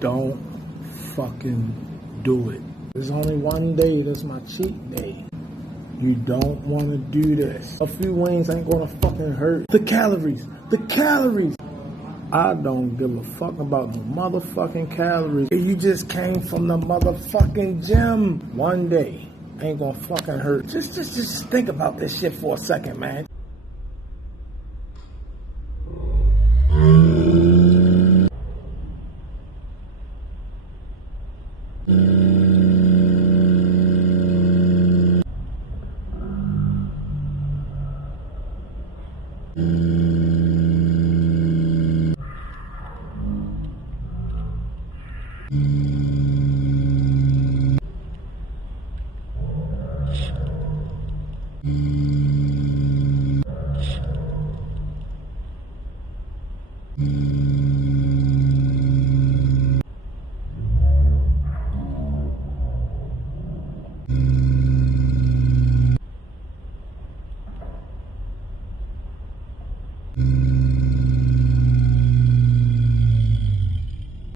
don't fucking do it. There's only one day, that's my cheat day. You don't want to do this. A few wings ain't gonna fucking hurt. The calories. I don't give a fuck about the motherfucking calories. You just came from the motherfucking gym. One day ain't gonna fucking hurt. Just think about this shit for a second, man.